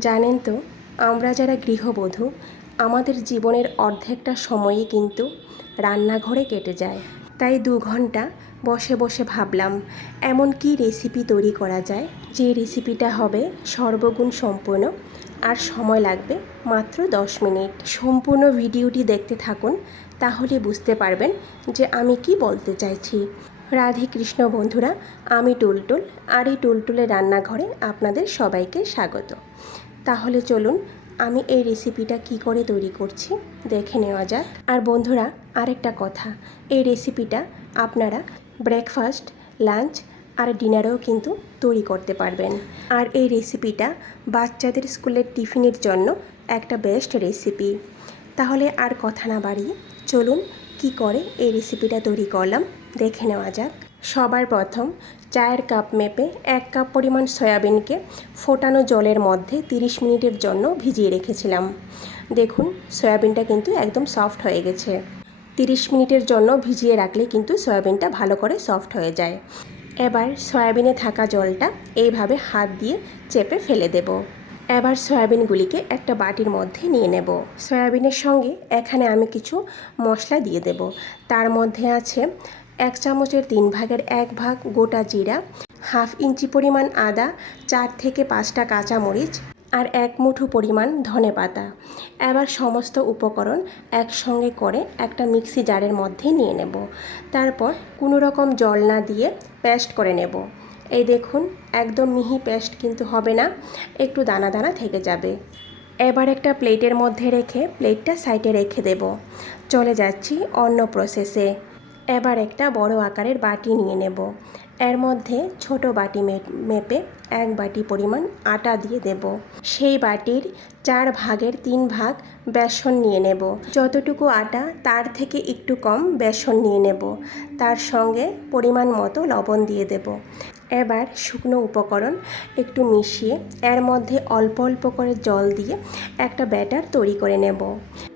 জানেন তো, আমরা যারা গৃহবধূ আমাদের জীবনের অর্ধেকটা সময়ই কিন্তু রান্নাঘরে কেটে যায়। তাই 2 ঘন্টা বসে বসে ভাবলাম এমন কি রেসিপি তৈরি করা যায় যে রেসিপিটা হবে সর্বগুণ সম্পন্ন আর সময় লাগবে মাত্র 10 মিনিট। সম্পূর্ণ ভিডিওটি দেখতে থাকুন, তাহলে বুঝতে পারবেন যে আমি কি বলতে চাইছি। রাধে কৃষ্ণ বন্ধুরা, আমি টুলটুল, আর এই টুলটুলের রান্নাঘরে আপনাদের সবাইকে স্বাগত। তাহলে চলুন আমি এই রেসিপিটা কি করে তৈরি করছি দেখে নেওয়া যাক। আর বন্ধুরা, আরেকটা কথা, এই রেসিপিটা আপনারা ব্রেকফাস্ট, লাঞ্চ আর ডিনারেও কিন্তু তৈরি করতে পারবেন। আর এই রেসিপিটা বাচ্চাদের স্কুলের টিফিনের জন্য একটা বেস্ট রেসিপি। তাহলে আর কথা না বাড়িয়ে চলুন কি করে এই রেসিপিটা তৈরি করলাম দেখে নেওয়া যাক। সবার প্রথম চায়ের কাপ মেপে 1 কাপ পরিমাণ সয়াবিনকে ফোটানো জলের মধ্যে 30 মিনিটের জন্য ভিজিয়ে রেখেছিলাম। দেখুন সয়াবিনটা কিন্তু একদম সফট হয়ে গেছে। 30 মিনিটের জন্য ভিজিয়ে রাখলে কিন্তু সয়াবিনটা ভালো করে সফট হয়ে যায়। এবার সয়াবিনে থাকা জলটা এইভাবে হাত দিয়ে চেপে ফেলে দেব। এবার সয়াবিনগুলিকে একটা বাটির মধ্যে নিয়ে নেব। সয়াবিনের সঙ্গে এখানে আমি কিছু মশলা দিয়ে দেব। তার মধ্যে আছে 1 চামচের 3 ভাগের 1 ভাগ গোটা জিরা, হাফ ইঞ্চি পরিমাণ আদা, 4 থেকে 5টা কাঁচামরিচ আর 1 মুঠো পরিমাণ ধনেপাতা। এবার সমস্ত উপকরণ একসঙ্গে করে একটা মিক্সি জারের মধ্যে নিয়ে নেব। তারপর কোনো রকম জল না দিয়ে পেস্ট করে নেব। এই দেখুন, একদম মিহি পেস্ট কিন্তু হবে না, একটু দানা দানা থেকে যাবে। এবার একটা প্লেটের মধ্যে রেখে প্লেটটা সাইডে রেখে দেব। চলে যাচ্ছি অন্য প্রসেসে। এবার একটা বড় আকারের বাটি নিয়ে নেব। এর মধ্যে ছোট বাটি মেপে 1 বাটি পরিমাণ আটা দিয়ে দেব। সেই বাটির 4 ভাগের 3 ভাগ বেসন নিয়ে নেব। যতটুকু আটা তার থেকে একটু কম বেসন নিয়ে নেব। তার সঙ্গে পরিমাণ মতো লবণ দিয়ে দেব। এবার শুকনো উপকরণ একটু মিশিয়ে এর মধ্যে অল্প অল্প করে জল দিয়ে একটা ব্যাটার তৈরি করে নেব।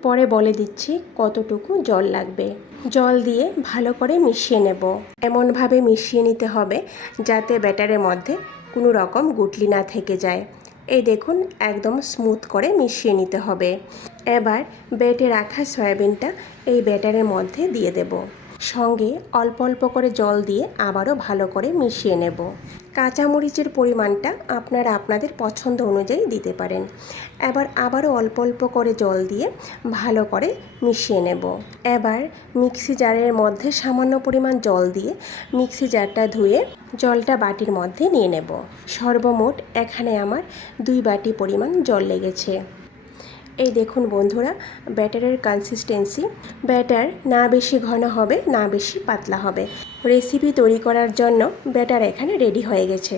পরে বলে দিচ্ছি কতটুকু জল লাগবে। জল দিয়ে ভালো করে মিশিয়ে নেব। এমনভাবে মিশিয়ে নিতে হবে যাতে ব্যাটারের মধ্যে কোনো রকম গুটলি না থেকে যায়। এই দেখুন, একদম স্মুথ করে মিশিয়ে নিতে হবে। এবার বেটে রাখা সয়াবিনটা এই ব্যাটারের মধ্যে দিয়ে দেব। সঙ্গে অল্প অল্প করে জল দিয়ে আবারও ভালো করে মিশিয়ে নেব। কাঁচামরিচের পরিমাণটা আপনারা আপনাদের পছন্দ অনুযায়ী দিতে পারেন। এবার আবারও অল্প অল্প করে জল দিয়ে ভালো করে মিশিয়ে নেব। এবার মিক্সি জারের মধ্যে সামান্য পরিমাণ জল দিয়ে মিক্সি জারটা ধুয়ে জলটা বাটির মধ্যে নিয়ে নেব। সর্বমোট এখানে আমার 2 বাটি পরিমাণ জল লেগেছে। এই দেখুন বন্ধুরা, ব্যাটারের কনসিস্টেন্সি, ব্যাটার না বেশি ঘন হবে না বেশি পাতলা হবে। রেসিপি তৈরি করার জন্য ব্যাটার এখানে রেডি হয়ে গেছে।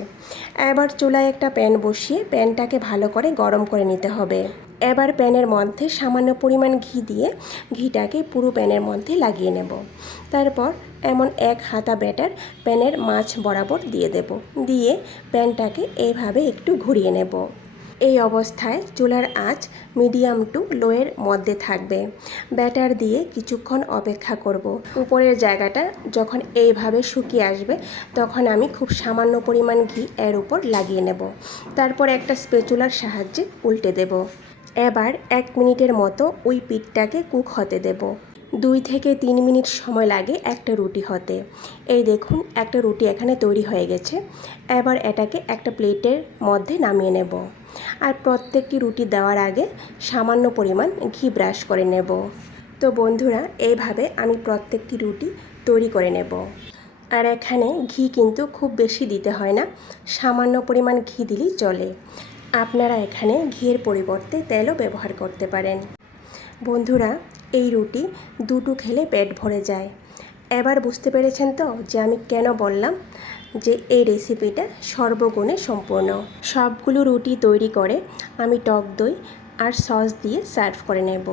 এবার চুলায় একটা প্যান বসিয়ে প্যানটাকে ভালো করে গরম করে নিতে হবে। এবার প্যানের মধ্যে সামান্য পরিমাণ ঘি দিয়ে ঘিটাকে পুরো প্যানের মধ্যে লাগিয়ে নেব। তারপর এমন 1 হাতা ব্যাটার প্যানের মাঝ বরাবর দিয়ে দেব। দিয়ে প্যানটাকে এইভাবে একটু ঘুরিয়ে নেব। এই অবস্থায় চুলার আঁচ মিডিয়াম টু লোয়ের মধ্যে থাকবে। ব্যাটার দিয়ে কিছুক্ষণ অপেক্ষা করব। উপরের জায়গাটা যখন এইভাবে শুকিয়ে আসবে তখন আমি খুব সামান্য পরিমাণ ঘি এর উপর লাগিয়ে নেব। তারপর একটা স্প্যাচুলার সাহায্যে উল্টে দেব। এবার 1 মিনিটের মতো ওই পিঠটাকে কুক হতে দেব। 2 থেকে 3 মিনিট সময় লাগে একটা রুটি হতে। এই দেখুন, একটা রুটি এখানে তৈরি হয়ে গেছে। এবার এটাকে একটা প্লেটের মধ্যে নামিয়ে নেব। আর প্রত্যেকটি রুটি দেওয়ার আগে সামান্য পরিমাণ ঘি ব্রাশ করে নেব। তো বন্ধুরা, এইভাবে আমি প্রত্যেকটি রুটি তৈরি করে নেব। আর এখানে ঘি কিন্তু খুব বেশি দিতে হয় না, সামান্য পরিমাণ ঘি দিলেই চলে। আপনারা এখানে ঘিয়ের পরিবর্তে তেলও ব্যবহার করতে পারেন। বন্ধুরা, এই রুটি দুটো খেলে পেট ভরে যায়। এবার বুঝতে পেরেছেন তো যে আমি কেন বললাম যে এই রেসিপিটা সর্বগুণে সম্পূর্ণ। সবগুলো রুটি তৈরি করে আমি টক দই আর সস দিয়ে সার্ভ করে নেব।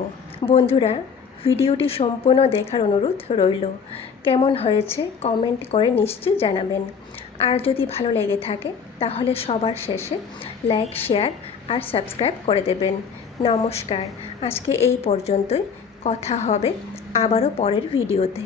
বন্ধুরা, ভিডিওটি সম্পূর্ণ দেখার অনুরোধ রইল। কেমন হয়েছে কমেন্ট করে নিশ্চয়ই জানাবেন। আর যদি ভালো লেগে থাকে তাহলে সবার শেষে লাইক, শেয়ার আর সাবস্ক্রাইব করে দেবেন। নমস্কার, আজকে এই পর্যন্তই। কথা হবে আবারও পরের ভিডিওতে।